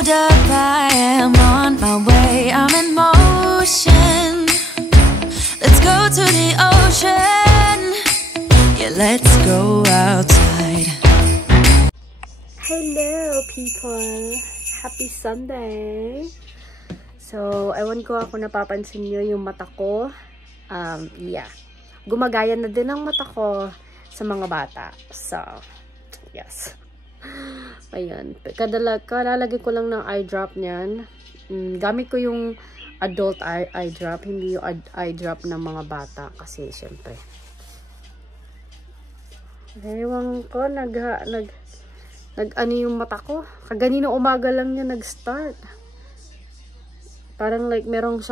Hold up, I am on my way, I'm in motion. Let's go to the ocean. Yeah, let's go outside. Hello people! Happy Sunday! So, ewan ko ako napapansin nyo yung mata ko. Yeah. Gumagaya na din ang mata ko sa mga bata. So, yes. Ayan. Kalalagay ko lang ng eye drop niyan. Gamit ko yung adult eye drop, hindi yung eye drop ng mga bata. Kasi, syempre. Ewan ko, nag-ano yung mata ko. Kaganina umaga lang niya nag-start. Parang like merong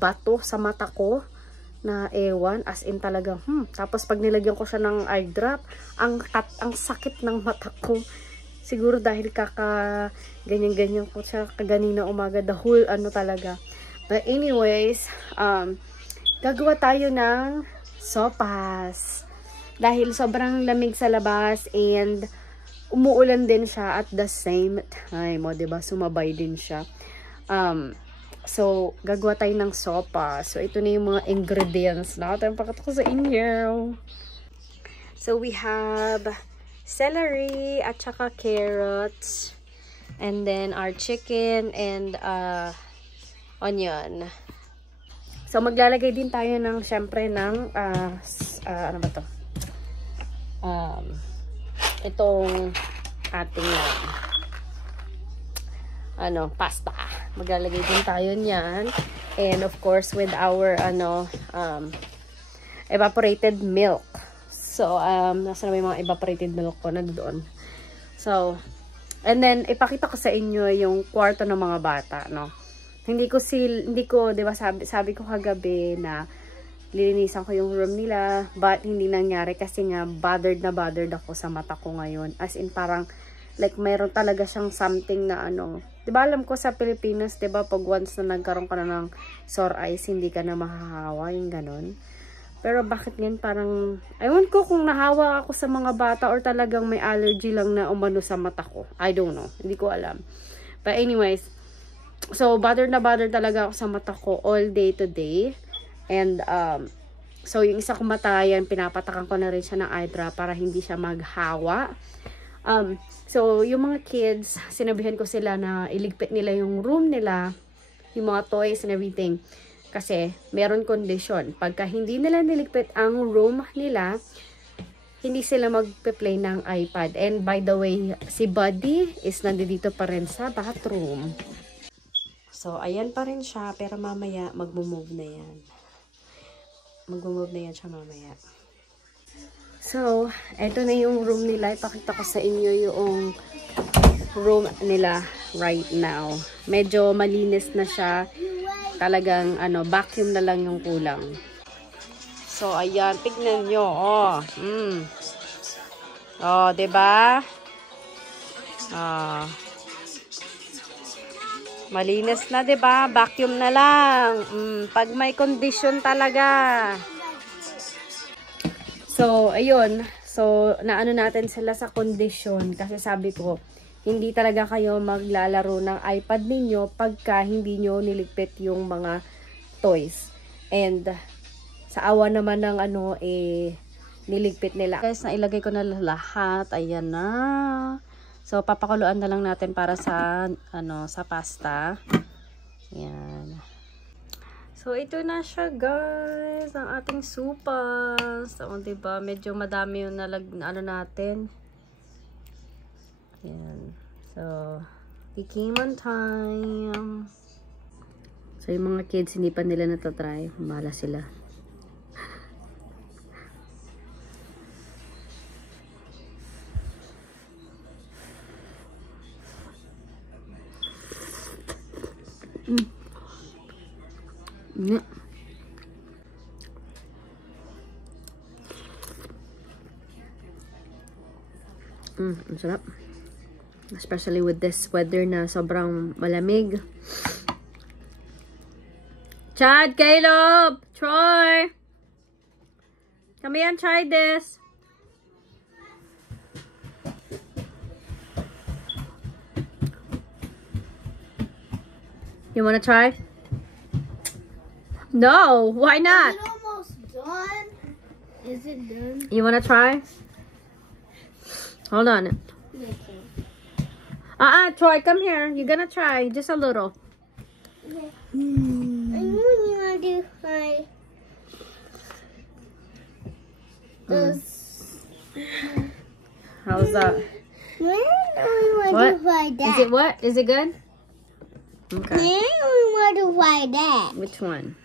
bato sa mata ko na ewan, as in talagang tapos pag nilagyan ko siya ng eye drop, ang sakit ng mata ko. Siguro dahil ganyan-ganyan ko siya kaganina umaga, the whole ano talaga. But anyways, gagawa tayo ng sopas. Dahil sobrang lamig sa labas and umuulan din siya at the same time, o diba, sumabay din siya. So, gagawa tayo ng sopa. So, ito na yung mga ingredients natin. Pakita ko sa inyo. So, we have celery at saka carrots. And then, our chicken and onion. So, maglalagay din tayo ng, syempre, ng, ano ba to? Itong ating, pasta. Maglalagay din tayo niyan. And of course, with our, evaporated milk. So, nasa na may mga evaporated milk ko na doon. So, and then, ipakita ko sa inyo yung kwarto ng mga bata, no? Hindi ko, di ba, sabi ko kagabi na lilinisan ko yung room nila, but hindi nangyari kasi nga, bothered ako sa mata ko ngayon. As in, parang, like, mayroon talaga siyang something na diba alam ko sa Pilipinas, diba pag once na nagkaroon ka na ng sore eyes, hindi ka na mahahawa, yung ganon. Pero bakit ngayon parang, ewan ko kung nahawa ako sa mga bata or talagang may allergy lang na umano sa mata ko. I don't know. Hindi ko alam. But anyways, so bothered talaga ako sa mata ko all day today. And, so yung isa kong mata, yan, pinapatakan ko na rin siya ng eye drop para hindi siya maghawa. So, yung mga kids, sinabihan ko sila na iligpit nila yung room nila, yung mga toys and everything. Kasi, meron condition. Pagka hindi nila niligpit ang room nila, hindi sila magpe-play ng iPad. And by the way, si Buddy is nandito pa rin sa bathroom. So, ayan pa rin siya, pero mamaya magmo-move na yan. Magmo-move na yan siya mamaya. So, eto na yung room nila. Ipakita ko sa inyo yung room nila right now. Medyo malinis na siya. Talagang, vacuum na lang yung kulang. So, ayan. Tignan nyo. Oh, oh, diba? Oh. Malinis na, diba? Vacuum na lang. Pag may condition talaga. So, ayun. So, naano natin sila sa condition. Kasi sabi ko, hindi talaga kayo maglalaro ng iPad ninyo pagka hindi nyo niligpit yung mga toys. And, sa awa naman ng niligpit nila. Guys, nailagay ko na lahat. Ayan na. So, papakuluan na lang natin para sa, sa pasta. Ayan. So, ito na siya, guys. Ang ating sopas. So, diba? Medyo madami yung natin. Ayan. So, it came on time. So, yung mga kids, hindi pa nila natatry. Humala sila. Ang sarap. Especially with this weather na sobrang malamig. Chad, Caleb, Troy, come here and try this. You wanna try? No, why not? Is it almost done? Is it done? You wanna try? Hold on. Troy, come here. You're gonna try just a little. Okay. I really want to do my this. How's that? I want What? to try that. Is it what? Is it good? Okay. I want to try that. Which one?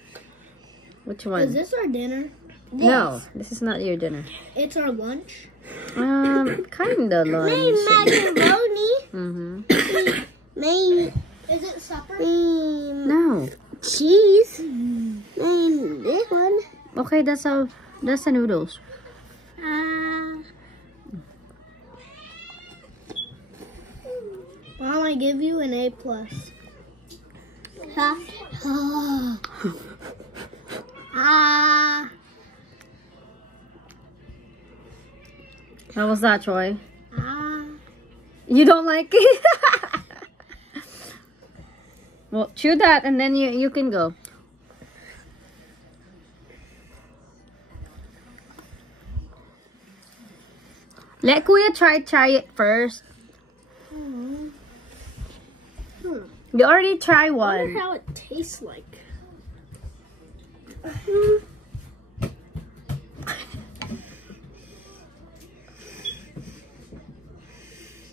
Which Is one? this our dinner? No, this is not your dinner. It's our lunch. Kinda lunch. Macaroni. Mm-hmm. Is it supper? No. Cheese. This one. Okay, that's the noodles. Mom, I give you an A+. Huh? How was that, Troy? You don't like it? Well, chew that and then you can go. Let Kuya try it first. You already tried I wonder one. how it tastes like.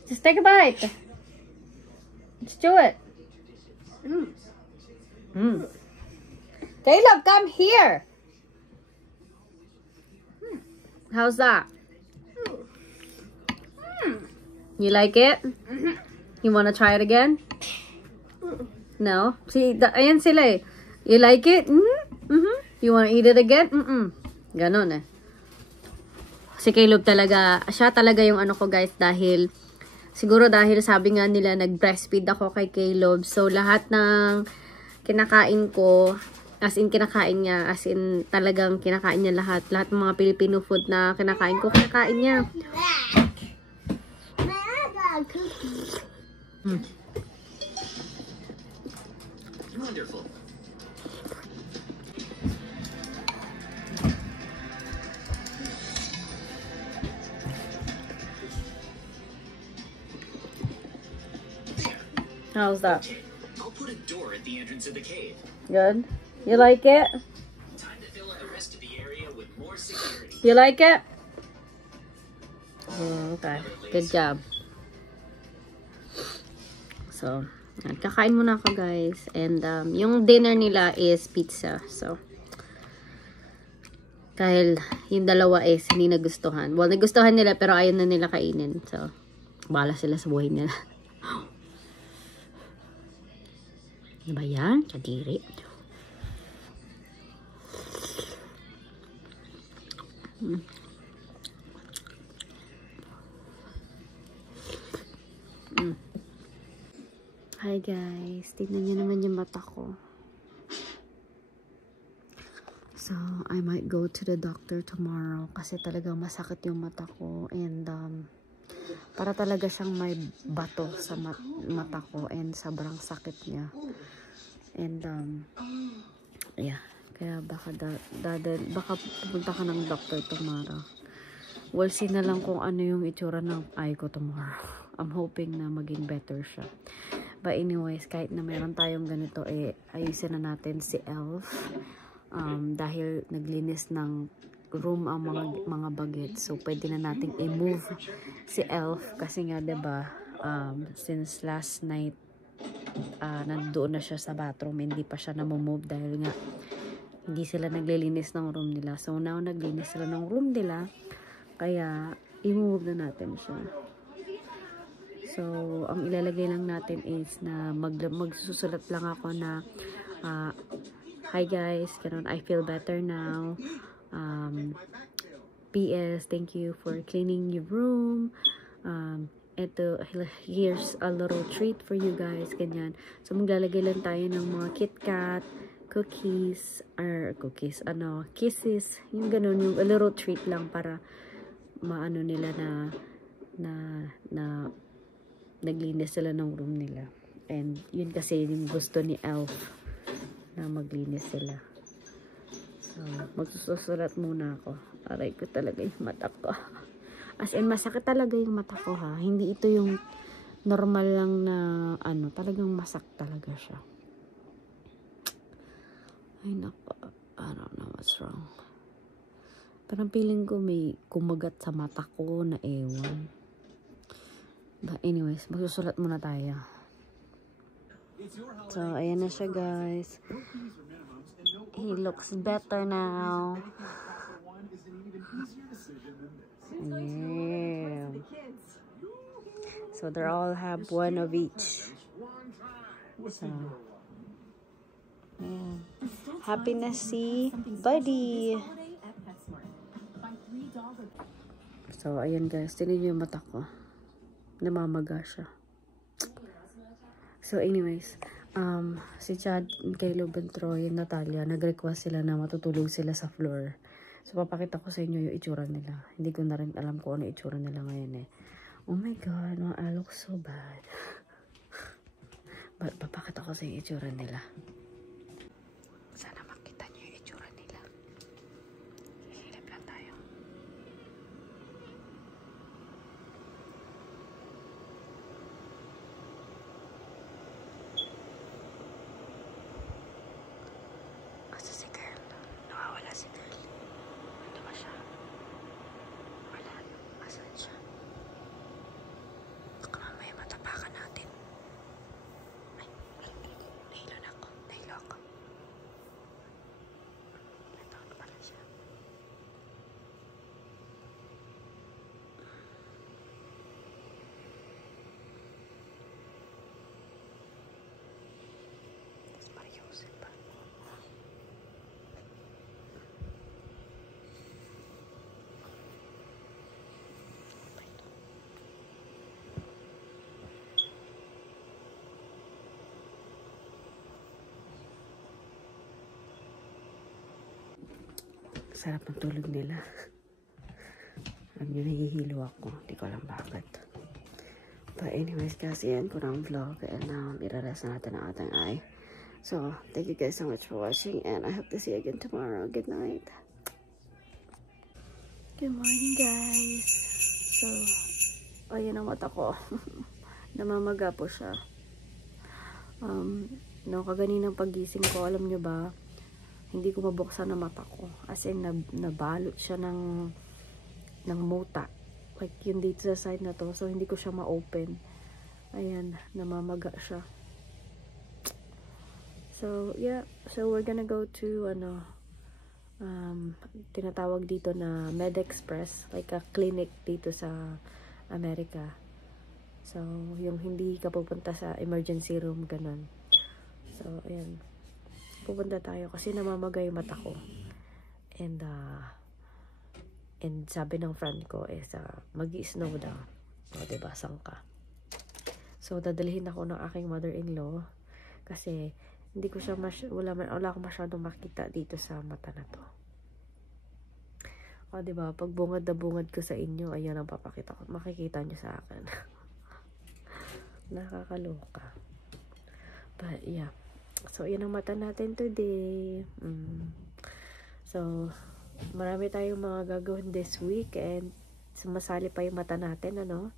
Just take a bite. Just do it. Caleb, come here. How's that? You like it? You wanna try it again? No? See, ayan sila eh. You like it? You wanna eat it again? Ganon eh. Si Caleb talaga, siya talaga yung ano ko guys dahil siguro dahil sabi nga nila nag-breastfeed ako kay Caleb. So lahat ng kinakain ko, as in kinakain niya, as in talagang kinakain niya lahat. Lahat ng mga Filipino food na kinakain ko, kinakain niya. Wonderful. How's that? I'll put a door at the entrance of the cave. Good? You like it? Time to fill out the rest of the area with more security. You like it? Okay. Good job. So, kakain muna ako guys. And yung dinner nila is pizza. So, dahil yung dalawa is hindi nagustuhan. Well, nagustuhan nila pero ayaw na nila kainin. So, bahala sila sa buhay nila. Ano ba yan? Kadiri. Hi guys, tignan nyo naman yung mata ko. So, I might go to the doctor tomorrow kasi talagang masakit yung mata ko and para talaga siyang may bato sa mata ko and sobrang sakit niya. And yeah, kaya baka pupunta ka ng doctor tomorrow. We'll see na lang kung ano yung itsura ng eye ko tomorrow. I'm hoping na maging better siya. But anyways, kahit na meron tayong ganito, eh, ayusin na natin si Elf. Dahil naglinis ng room ang mga bagets. So, pwede na nating i-move si Elf. Kasi nga, diba, since last night, nandoon na siya sa bathroom. Hindi pa siya na-move dahil nga, hindi sila naglilinis ng room nila. So, now, naglinis sila ng room nila. Kaya, i-move na natin siya. So, ang ilalagay lang natin is na magsusulat lang ako na hi guys, ganun, I feel better now. PS, thank you for cleaning your room. Here's a little treat for you guys, ganyan. So, maglalagay lang tayo ng mga KitKat, kisses, yung ganun, yung a little treat lang para maano nila na naglinis sila ng room nila. And yun kasi yung gusto ni Elf na maglinis sila. So, magsusulat muna ako. Aray ko talaga yung mata ko. As in, masakit talaga yung mata ko ha. Hindi ito yung normal lang na ano. Talagang masak talaga siya. Ay nako. I don't know what's wrong. Parang feeling ko may kumagat sa mata ko na ewan. But anyways, magsusulat muna tayo. So, ayan na siya guys. He looks better now. Yeah. So, they all have one of each. So, yeah. Happiness si Buddy. So, ayan guys. Tingnan niyo yung mata ko. Namamaga siya. So, anyways. Si Chad, Caleb, and Troy, and Natalia, nag-request sila na matutulog sila sa floor. So, papakita ko sa inyo yung itsura nila. Hindi ko na rin alam kung ano itsura nila ngayon eh. Oh my God, I look so bad. But, papakita ko sa inyo yung itsura nila. Sana makita nyo yung itsura nila. Hihilip lang tayo. Asa si girl? Nawawala si girl. Ano ba siya? Wala. Asan siya? Baka mamaya matapakan natin. Ay, nahilo na ako. Nahilo ako. Ito, ano pala siya? Tapos mariyosin pa. Sarap ng tulog nila. Alam nyo, nahihilo ako. Hindi ko alam bakit. But anyways, kasi yan ko ng vlog. And iraras na natin ang ating eye. So, thank you guys so much for watching. And I hope to see you again tomorrow. Good night. Good morning, guys. So, ayan ang mata ko. Namamaga po siya. Kaganinang pagising ko, alam nyo ba, hindi ko mabuksan ang mata ko. As in, nabalot siya ng muta. Like, yun dito sa side na to. So, hindi ko siya ma-open. Ayan, namamaga siya. So, yeah. So, we're gonna go to, tinatawag dito na MedExpress. Like, a clinic dito sa Amerika. So, yung hindi ka pupunta sa emergency room, ganun. So, ayan. Pupunta tayo kasi namamaga yung mata ko. And sabi ng friend ko mag-i-snow daw. O, diba, sangka. So, dadalhin ako ng aking mother-in-law kasi hindi ko siya wala akong masyadong makita dito sa mata na to. O, diba, pag bungad na bungad ko sa inyo, ayan ang papakita ko. Makikita nyo sa akin. Nakakaloka. But, yeah. So, yan ang mata natin today. So, marami tayong mga gagawin this week and sumasali pa yung mata natin, ano.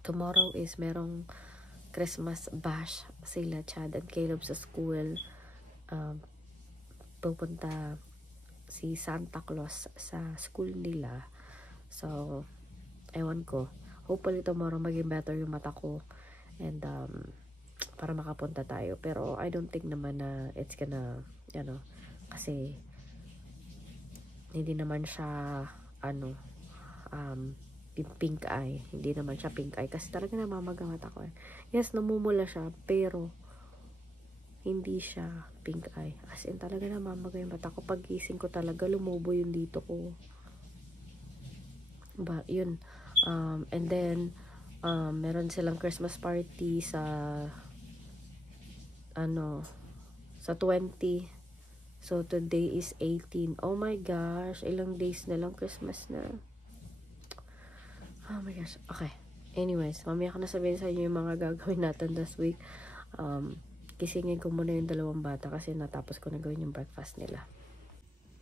Tomorrow is merong Christmas bash sila, Chad and Caleb sa school. Pupunta si Santa Claus sa school nila. So, ewan ko. Hopefully tomorrow maging better yung mata ko. And, para makapunta tayo. Pero I don't think naman na it's gonna, kasi hindi naman siya yung pink eye. Hindi naman siya pink eye kasi talaga namamaga mata ko. Yes, namumula siya pero hindi siya pink eye. As in talaga namamaga yung mata ko. Pag-gising ko talaga lumubo yung dito ko. But yun, and then meron silang Christmas party sa sa 20. So today is 18. Oh my gosh, ilang days na lang Christmas na. Oh my gosh. Okay. Anyways, mamaya ko na sabihin sa inyo yung mga gagawin natin this week. Kisingin ko muna yung dalawang bata kasi natapos ko na gawin yung breakfast nila.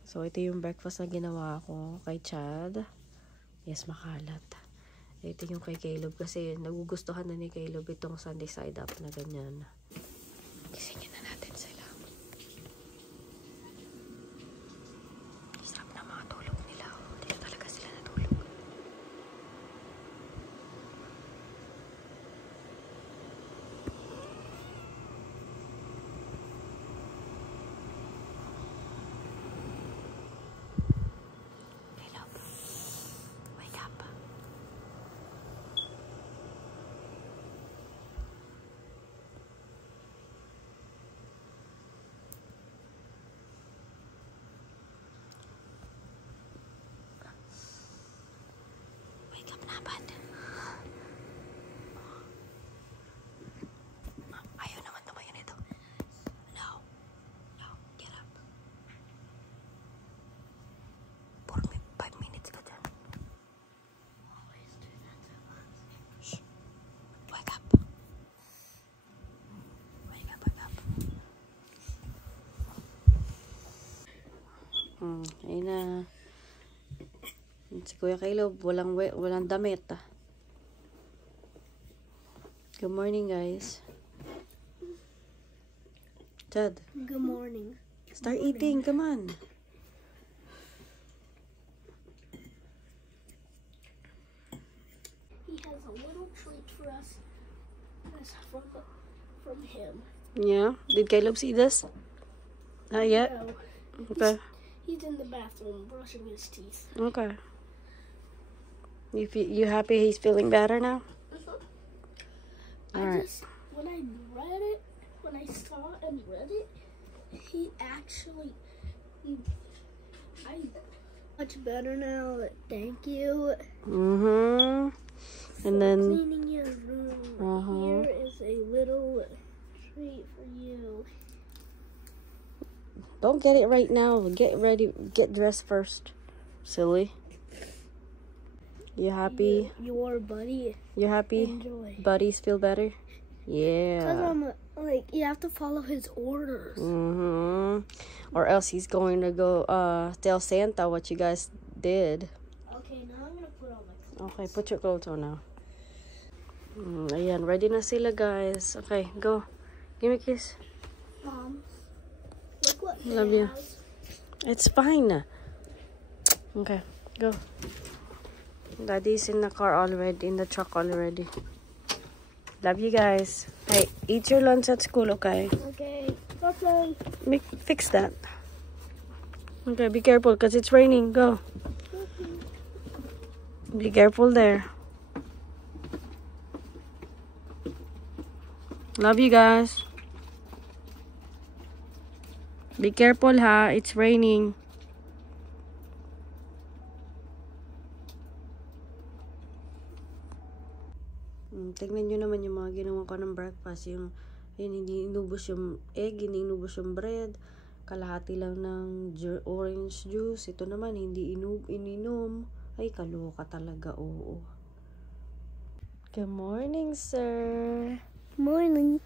So, ito yung breakfast na ginawa ko kay Chad. Yes, makalat. Ito yung kay Caleb kasi nagugustuhan na ni Caleb itong Sunday side up na ganyan. Kisingin na natin sila. Sarap na mga tulog nila. Hindi na talaga sila natulog. Caleb, wake up. Wake up na, bud. Ayaw naman tumayo nito. No. No. Get up. 5 minutes ka dyan. Shh. Wake up. Wake up, wake up. Ayun na. Si Kuya Caleb, walang damit. Good morning, guys. Chad, Good morning. start eating. Come on. He has a little treat for us. That's from him. Yeah. Did Caleb see this? Not yet? No, Okay. he's in the bathroom brushing his teeth. Okay. You happy he's feeling better now? Alright. When I read it, when I saw and read it, I'm much better now. Thank you. Mm-hmm. And then, Cleaning your room. Here is a little treat for you. don't get it right now. Get ready. Get dressed first. Silly. You happy? Your buddy. You happy? Enjoy. Buddies feel better? Yeah. Cause you have to follow his orders. Mm-hmm. Or else he's going to go tell Santa what you guys did. Okay, now I'm gonna put on my clothes. Okay, put your clothes on now. Ayan, ready na sila, guys. Okay, go. Give me a kiss. Mom, look what Love Dad you. has. It's fine. Okay, go. Daddy's in the car already, in the truck already. Love you guys. Hey, eat your lunch at school, okay? Okay. Okay. Fix that. Okay, be careful because it's raining. Go. Be careful there. Love you guys. Be careful ha, it's raining. Tignan nyo naman yung mga ginawa ko ng breakfast. Yung hindi inubos yung egg, hindi inubos yung bread. Kalahati lang ng orange juice. Ito naman, hindi ininom. Ay, kaloka talaga, oo. Good morning, sir. Morning.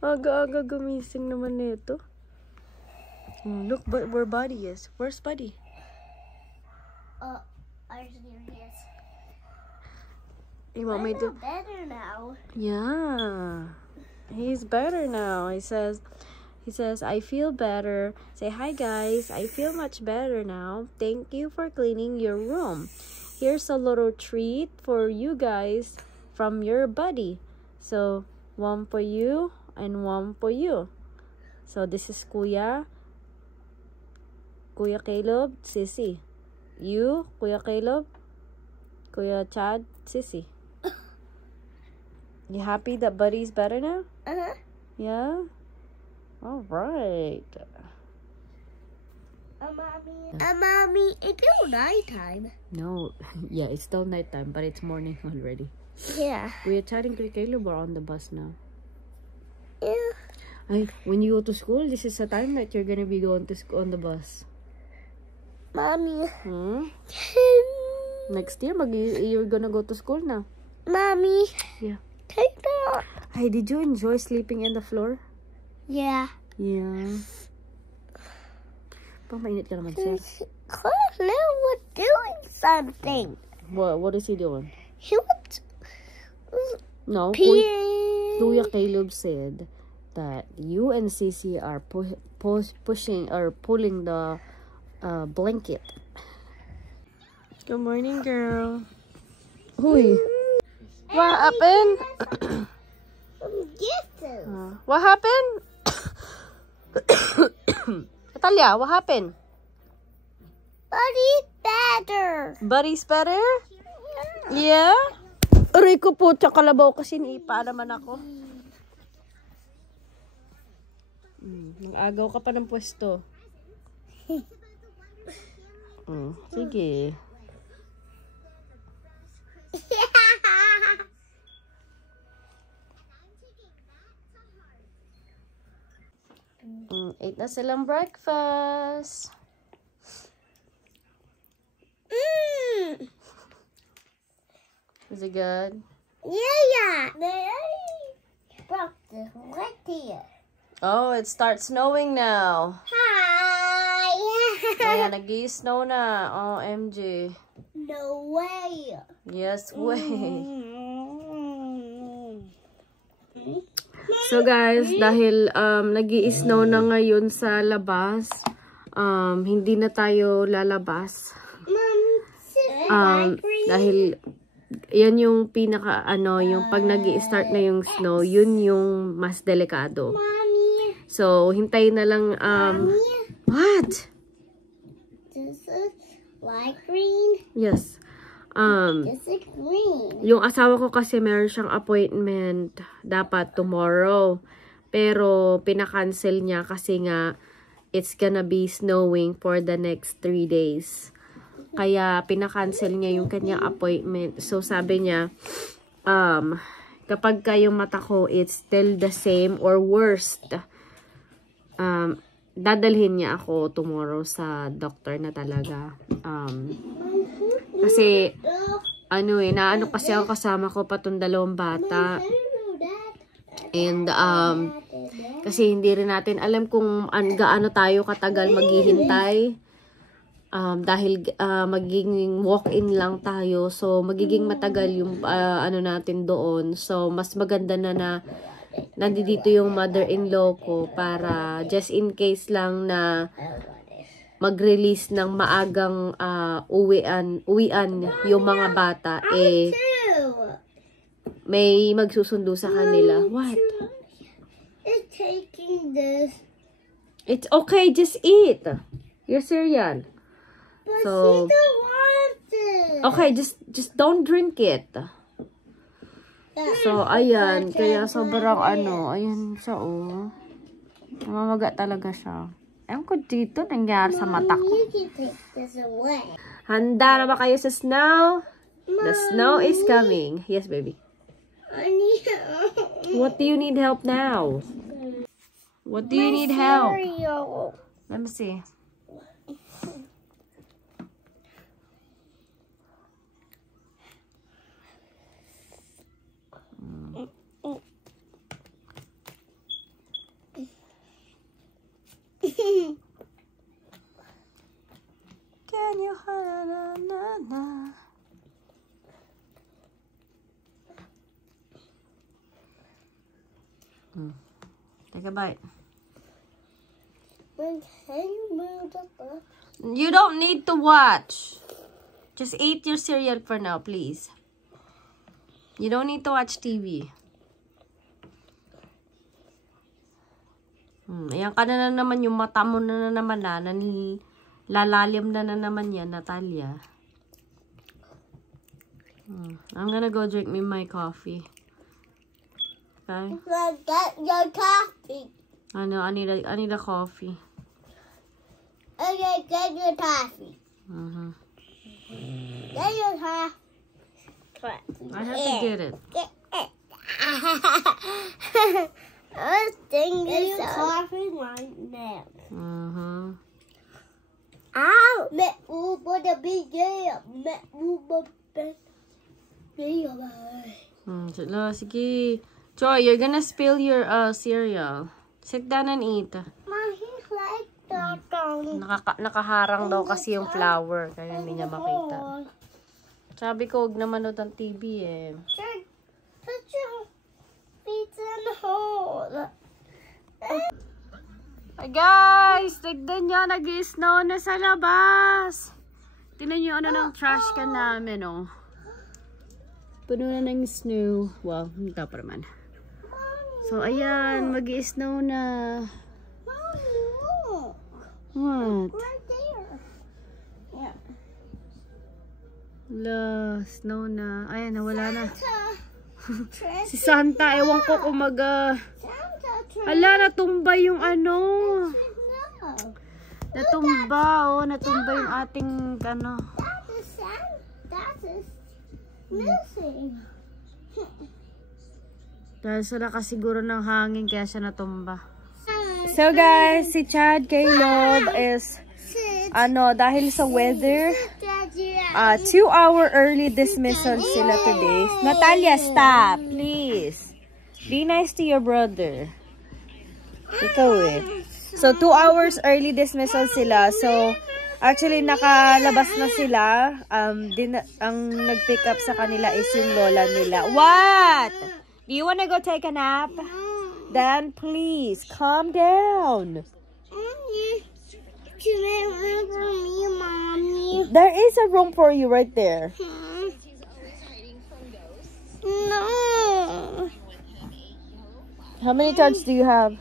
Aga-aga gumising naman nito. Look where Buddy is. Where's Buddy? I just hear his. You want me I to? feel better now. Yeah. He's better now. He says, I feel better. Say, hi guys. I feel much better now. Thank you for cleaning your room. Here's a little treat for you guys from your buddy. So, one for you and one for you. So, this is Kuya Caleb, Sissy. You, Kuya Caleb, Kuya Chad, Sissy. You happy that Buddy's better now? Uh-huh. Yeah? Alright. Mommy, it's still nighttime. No, yeah, it's still nighttime, but it's morning already. Yeah. We are chatting to Caleb. We're on the bus now. Yeah. Ay, when you go to school, this is the time that you're gonna be going to school on the bus. Mommy. Next year, you're gonna go to school now. Mommy, Yeah. take that. Hey, did you enjoy sleeping in the floor? Yeah. Yeah. Pang mainit ka naman, sir. Cause Lil was doing something. What is he doing? He was No, peeing. Kuya Caleb said that you and Sissy are pushing or pulling the blanket. Good morning, girl. Huy. What happened? What happened? Natalia, what happened? Buddy's better. Buddy's better? Yeah? Aray ko po, tsaka kalabaw kasi niipa naman ako. Nag-agaw ka pa ng pwesto. Sige. 8 na silang breakfast. Is it good? Yeah. They broke this right here. Oh, it starts snowing now. Hi. Kaya nag-i-snow na. OMG. No way. Yes, way. So guys, dahil nag-i-snow na ngayon sa labas, hindi na tayo lalabas. Dahil yan yung pinaka yung pag nag-i-start na yung snow, yun yung mas delikado. So hintayin na lang what? This is light green. Yes. This is green. Yung asawa ko kasi meron siyang appointment dapat tomorrow. Pero pinakancel niya kasi nga it's gonna be snowing for the next 3 days. Kaya pinakancel niya yung kanyang appointment. So sabi niya, kapag yung mata ko it's still the same or worst, dadalhin niya ako tomorrow sa doctor na talaga. Kasi naano kasi ako kasama ko pa tong 2 bata. And kasi hindi rin natin alam kung gaano tayo katagal maghihintay. Dahil magiging walk-in lang tayo. So magiging matagal yung natin doon. So mas maganda na nandito yung mother-in-law ko para just in case lang na mag-release ng maagang uwian yung mga bata, may magsusundo sa kanila. What? It's taking this. It's okay, just eat your cereal. But So, she don't want it. okay, just don't drink it. So, ayan, kaya sobrang ayan siya, namamaga talaga siya. Ewan ko dito, nangyari sa mata ko. You can take this away. Handa na ba kayo sa snow? The snow is coming. Yes, baby. I need What do you need help now? What do you need help? cereal. Let me see. Can you Take a bite. When can you move the book? You don't need to watch. Just eat your cereal for now, please. You don't need to watch TV. Ayan ka na naman, yung mata mo na naman lalalim na naman yan, Natalia. I'm gonna go drink me my coffee. Okay? Get your coffee. I know, I need a coffee. Okay, get your coffee. Get your coffee. I have to get it. Get it. I think get your coffee right now. Ow! Mẹ u bố đã bị ghê ạ. Mẹ u bố bê. Sige. Troy, you're gonna spill your cereal. Sit down and eat. Nakaharang daw kasi yung flower, kaya hindi niya makita. Sabi ko, huwag na manood ng TV eh. Put your feet in the hole. Hi guys! Tignan nyo, nag-snow na sa labas. Tignan nyo ano ng trash can namin, oh. Puno na ng snow. Wow, hindi pa naman. So, ayan, mag-snow na. Mommy, look. What? Right there. Yeah. Wala, snow na. Ayan, nawala na. Santa. Si Santa, ewan ko kung Ala, natumba yung ano. Natumba, oh. Natumba yung ating, ano. That is missing. Dahil sa nakasiguro ng hangin, kaya siya natumba. So guys, si Chad Caleb is, dahil sa weather, 2-hour early dismissal sila today. Natalia, stop, please. Be nice to your brother. Ikaw eh. So, 2 hours early dismissal sila. So, actually, nakalabas na sila. Ang nag-pick up sa kanila is yung lola nila. What? Do you wanna go take a nap? Then, please, calm down. There is a room for you right there. No. How many cards do you have?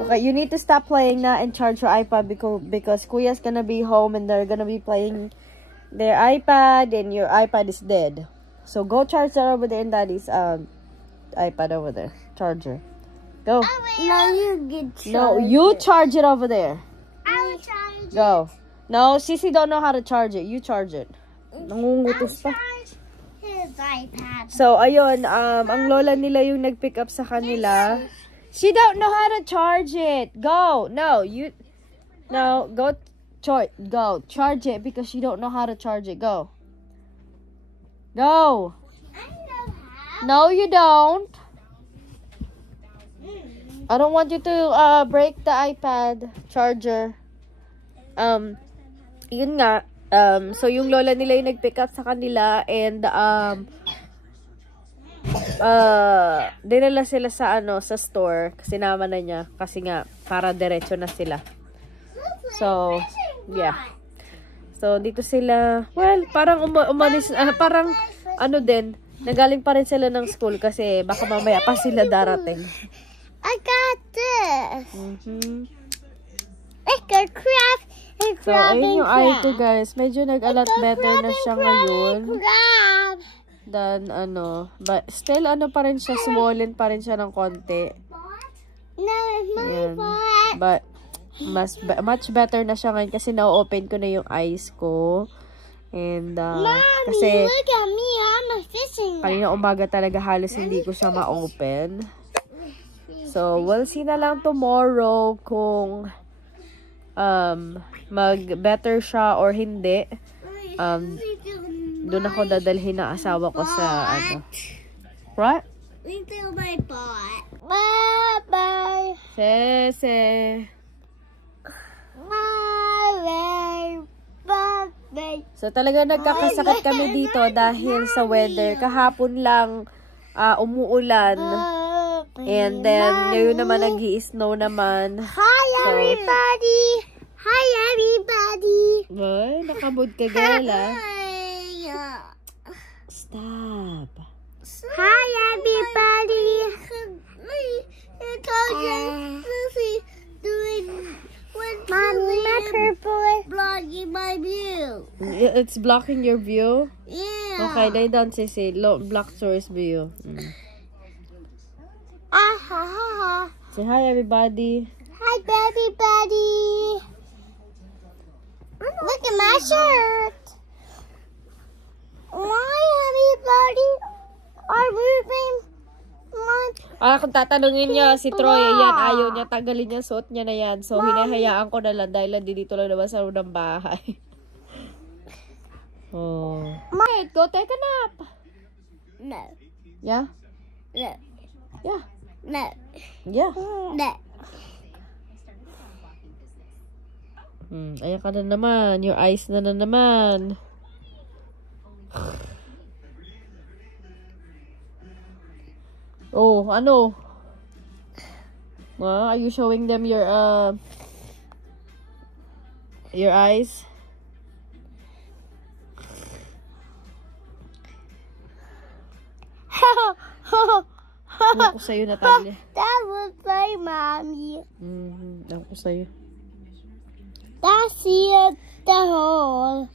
Okay, you need to stop playing na and charge your iPad because Kuya's gonna be home and they're gonna be playing their iPad and your iPad is dead. So go charge that over there in Daddy's iPad over there. Charger. Go. No, you get charged. No, you charge it over there. I will charge it. Go. No, Sissy don't know how to charge it. You charge it. Nangungutos pa. His iPad. So, ayun, ang lola nila yung nag-pick up sa kanila. She don't know how to charge it. Go. No, go charge it because you don't know how to charge it. Go. Go. I know how. No, you don't. I don't want you to break the iPad charger. Yun nga. So yung lola nila yung nag-pick up sa kanila and dinala sila sa sa store kasi naman na niya kasi nga para diretso na sila. So, yeah. So dito sila, well, parang umalis parang din, nagaling pa rin sila ng school kasi baka mamaya pa sila darating. I got this. I got craft and So, ayun yung eye ko, guys. Medyo nag-a-lot better na siya ngayon. Crab. Than but still pa rin siya, swollen pa rin siya ng konti. No, it's my Ayan. butt. But much better na siya ngayon kasi na-open ko na yung eyes ko. And Mommy, kasi look at me. I'm a fishing rod. kanina umaga talaga halos hindi ko siya ma-open. So, we'll see na lang tomorrow kung mag-better siya or hindi. Doon ako dadalhin ng asawa ko sa What? Little my butt. Bye-bye. Sese. Bye-bye. So, talaga nagkakasakit kami dito dahil sa weather. Kahapon lang umuulan. And then, ngayon naman nag-i-snow naman. Hi, everybody. Hi, everybody. Ay, nakabod ka, girl, Hi. Stop. Hi, everybody. Mommy, my purple is blocking my view. It's blocking your view? Yeah. Okay, lay down, Sissy. Block Troy's view. Say hi, everybody. Hi, everybody. Look at my shirt. Why, everybody? Are moving my... Kung tatanungin niya si Troy, yan, ayaw niya, tanggalin niya, suot niya na yan. So, hinahayaan ko na lang dahil dito lang naman sa loob ng bahay. Oh. Wait, go take a nap. No. Yeah? No. Yeah. No. Yeah. No. Ayan ka na naman. Your eyes na naman. Oh, ano? Are you showing them your eyes? Ako sa'yo, Natalia. That was my mommy. Ako sa'yo. That's the hole.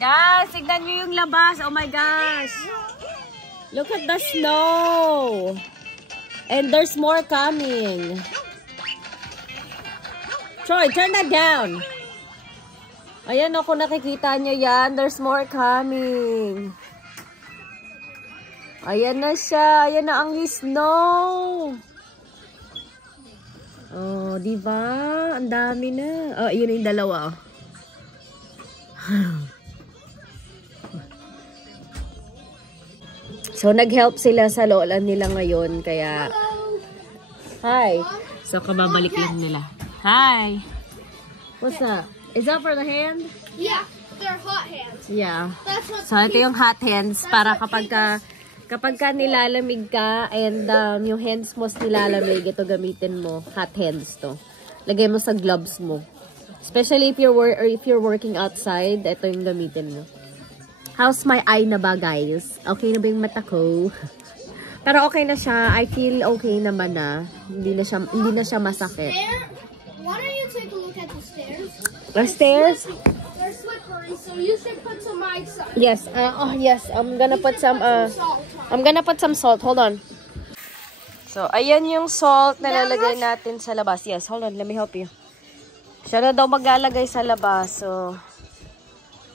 Guys, tignan nyo yung labas. Oh my gosh. Look at the snow. And there's more coming. Troy, turn that down. Ayan o, kung nakikita nyo yan, there's more coming. Ayan na siya. Ayan na ang snow. Oh, diba? Ang dami na. Oh, yun yung dalawa. So, nag-help sila sa lola nila ngayon. Kaya, hi. So, kababalik lang nila. Hi. What's that? Is that for the hand? Yeah, they're hot hands. Yeah. That's what So, ito yung hot hands para kapag ka nilalamig ka and yung hands mo nilalamig, ito gamitin mo. Hot hands to. Lagay mo sa gloves mo. Especially if you're working outside, ito yung gamitin mo. How's my eye na ba, guys? Okay na ba yung mata ko? Pero okay na siya. I feel okay naman na. Hindi na siya masakit. Why don't you take a look at the stairs? The stairs? They're slippery, so you should put some ice on. Yes. Yes. I'm gonna put some salt. Hold on. So, ayan yung salt na lalagay natin sa labas. Yes, hold on. Let me help you. Siya na daw maglalagay sa labas. So,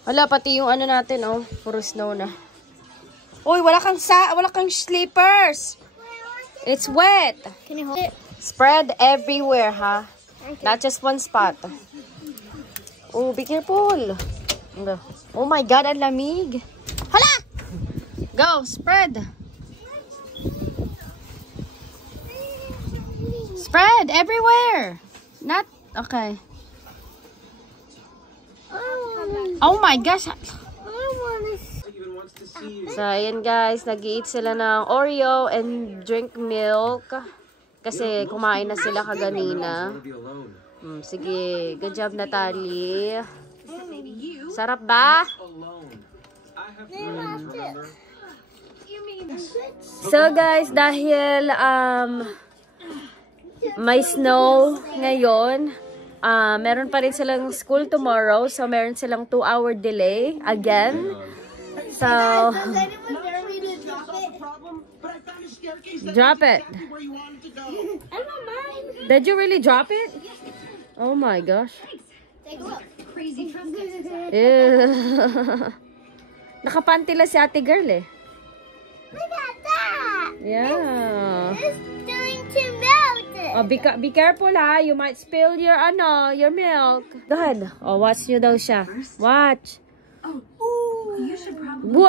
wala, pati yung ano natin, oh. Puro snow na. Uy, wala kang slippers. It's wet. Can you hold it? Spread everywhere, ha? Okay. Not just one spot. Oh, be careful. Oh my God, ang lamig. Hala! Go, spread. Spread everywhere. Not, okay. Oh my gosh. So, ayan guys, nag-eat sila ng Oreo and drink milk. Kasi kumain na sila kaganina. Sige, good job, Natalie. Sarap ba? So guys, dahil may snow ngayon, meron pa rin silang school tomorrow. So, meron silang 2-hour delay again. So, drop it. Did you really drop it? Oh my gosh. Take a look. Nakapantila si ate girl eh. Look at that. Yeah. It's going to melt it. Oh, be careful ha. You might spill your milk. Go ahead. Oh, watch nyo daw siya. Watch. Whoa!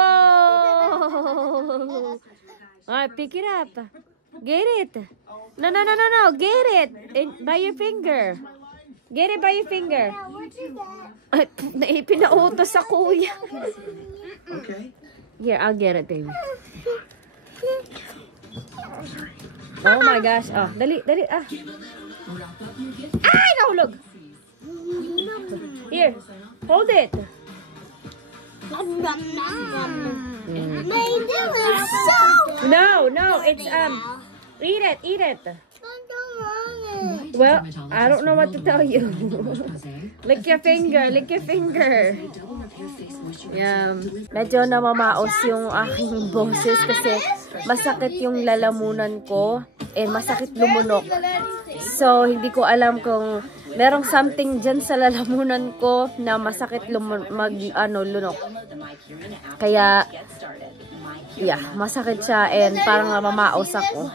Alright, pick it up. Get it. No. Get it. By your finger. Get it by your finger. Ay, pinautos sa kuya. Okay. Here, I'll get it, baby. Oh my gosh. Oh, dali. Ay, nahulog. Here, hold it. No, it's eat it. Well, I don't know what to tell you. Lick your finger. Yeah. Medyo namamaos yung aking boses kasi masakit yung lalamunan ko and masakit lumunok. So, hindi ko alam kung merong something dyan sa lalamunan ko na masakit lunok. Kaya, yeah, masakit siya and parang namamaos ako.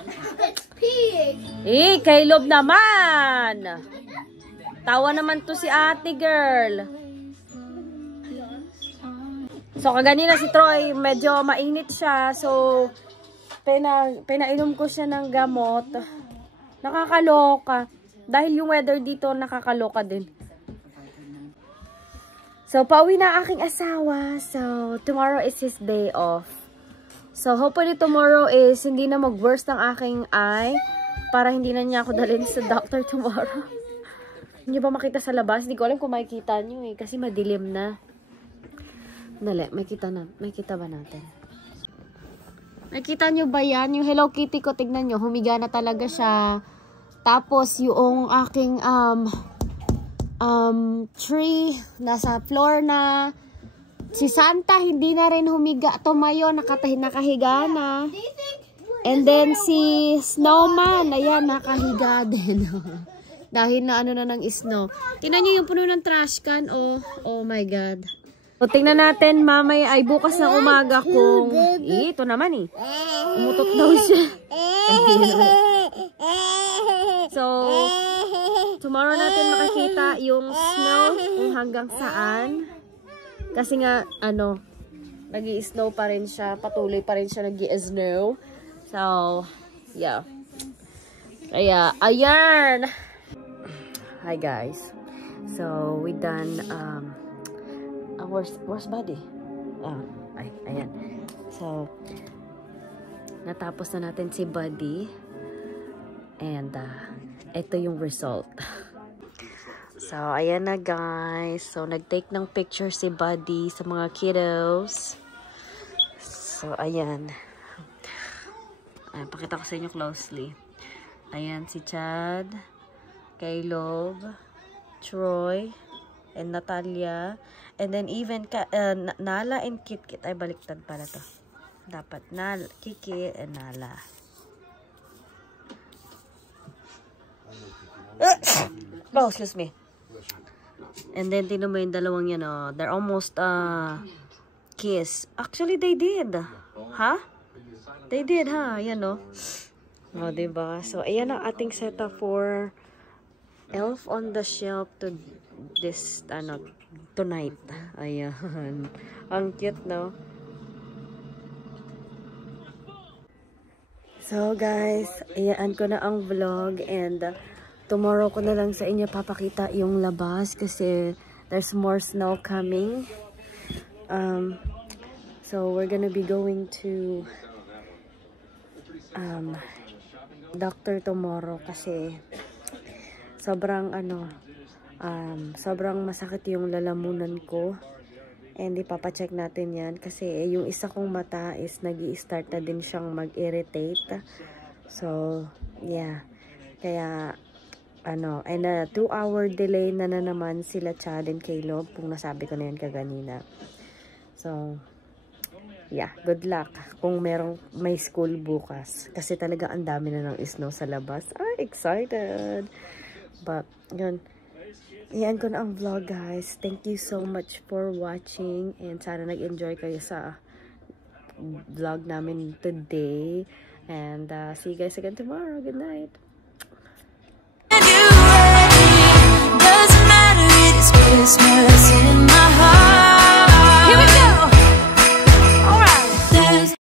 Kay Lob naman! Tawa naman to si ate girl. So, kaganina si Troy, medyo mainit siya. So, pinainom ko siya ng gamot. Nakakaloka. Dahil yung weather dito, nakakaloka din. So, pauwi na aking asawa. So, tomorrow is his day off. So, hopefully tomorrow is hindi na mag-worse ng aking eye. Para hindi na niya ako dalhin sa doctor tomorrow. Hindi ba makita sa labas? Hindi ko alam kung makikita niyo eh. Kasi madilim na. Dali, may kita ba natin? Nakita nyo ba yan? Yung Hello Kitty ko, tignan nyo, humiga na talaga siya. Tapos, yung aking tree, nasa floor na. Si Santa, hindi na rin humiga. Tumayo, nakahiga na. And then, si Snowman, ayan, nakahiga din. Dahil na ano na ng snow. Tingnan nyo yung puno ng trash can, oh my God. So, tingnan natin, mamaya ay bukas ng umaga kung... ito naman eh. Umutot daw siya. So, tomorrow natin makikita yung snow kung hanggang saan. Kasi nga, nag-i-snow pa rin siya. Patuloy pa rin siya nag-i-snow. So, yeah. Kaya, ayan! Hi guys. So, we done... where's Buddy? Ayan. So, natapos na natin si Buddy. And, ito yung result. So, ayan na guys. So, nag-take ng picture si Buddy sa mga kiddos. So, ayan. Pakita ko sa inyo closely. Ayan si Chad, Caleb, Troy, and Natalia. And then even Nala and Kit-Kit. Ay, baliktad pala to. Dapat Nala, Kiki, and Nala. Oh, excuse me. And then, tinan mo yung dalawang yan, oh. They're almost, kiss. Actually, they did. Huh? They did, ha? Yan, oh. Oh, diba? So, ayan ang ating setup for Elf on the Shelf to this, tonight. Ayan. Ang cute, no? So, guys, ayan ko na ang vlog and tomorrow ko na lang sa inyo papakita yung labas kasi there's more snow coming. So, we're gonna be going to doctor tomorrow kasi sobrang sobrang masakit yung lalamunan ko and ipapacheck natin yan kasi yung isa kong mata is nag-i-start na din siyang mag-irritate. So yeah, kaya and a 2-hour delay na naman sila Chad and Caleb kung nasabi ko na yan kaganina. So yeah, good luck kung may school bukas kasi talaga ang dami na ng snow sa labas. Excited! But yun, iyan ko na ang vlog guys. Thank you so much for watching and sana nag-enjoy kayo sa vlog namin today and see you guys again tomorrow. Good night! Doesn't matter, it is Christmas in my heart.